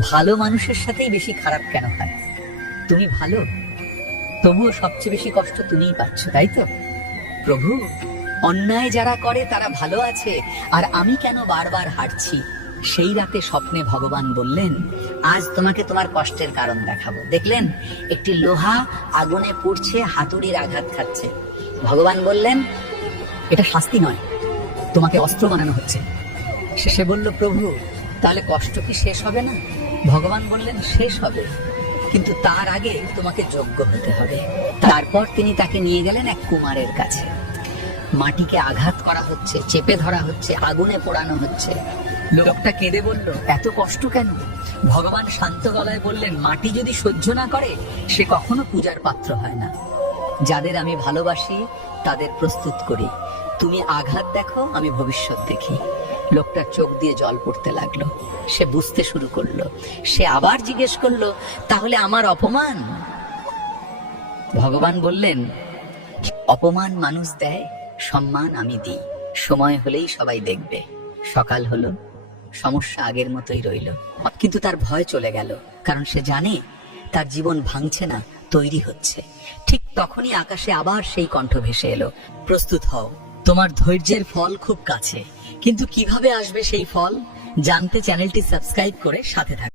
ভালো মানুষের সাথেই বেশি খারাপ কেন হয়? তুমি ভালো, তবুও সবচেয়ে বেশি কষ্ট তুমিই পাচ্ছ, তাই তো? প্রভু, অন্যায় যারা করে তারা ভালো আছে, আর আমি কেন বারবার হারছি? সেই রাতে স্বপ্নে ভগবান বললেন, আজ তোমাকে তোমার কষ্টের কারণ দেখাবো। দেখলেন একটি লোহা আগুনে পুড়ছে, হাতুড়ির আঘাত খাচ্ছে। ভগবান বললেন, এটা শাস্তি নয়, তোমাকে অস্ত্র বানানো হচ্ছে। শেষে বলল, প্রভু তাহলে কষ্ট কি শেষ হবে না? ভগবান বললেন, শেষ হবে, কিন্তু তার আগে তোমাকে যোগ্য হতে হবে। তারপর তিনি তাকে নিয়ে গেলেন এক কুমারের কাছে। মাটিকে আঘাত করা হচ্ছে, চেপে ধরা হচ্ছে, আগুনে পোড়ানো হচ্ছে। লোকটা কেঁদে বলল, এত কষ্ট কেন? ভগবান শান্ত গলায় বললেন, মাটি যদি সহ্য না করে সে কখনো পূজার পাত্র হয় না। যাদের আমি ভালোবাসি তাদের প্রস্তুত করি। তুমি আঘাত দেখো, আমি ভবিষ্যৎ দেখি। লোকটার চোখ দিয়ে জল পড়তে লাগলো। সে বুঝতে শুরু করলো। সে আবার জিজ্ঞেস করলো, তাহলে আমার অপমান? ভগবান বললেন, অপমান মানুষ দেয়, সম্মান আমি দিই। সময় হলেই সবাই দেখবে। সকাল হলো, সমস্যা আগের মতোই রইল, কিন্তু তার ভয় চলে গেল, কারণ সে জানে তার জীবন ভাঙছে না, তৈরি হচ্ছে। ঠিক তখনই আকাশে আবার সেই কণ্ঠ ভেসে এলো, প্রস্তুত হও, তোমার ধৈর্যের ফল খুব কাছে। কিন্তু কিভাবে আসবে সেই ফল জানতে চ্যানেলটি সাবস্ক্রাইব করে সাথে থাকুন।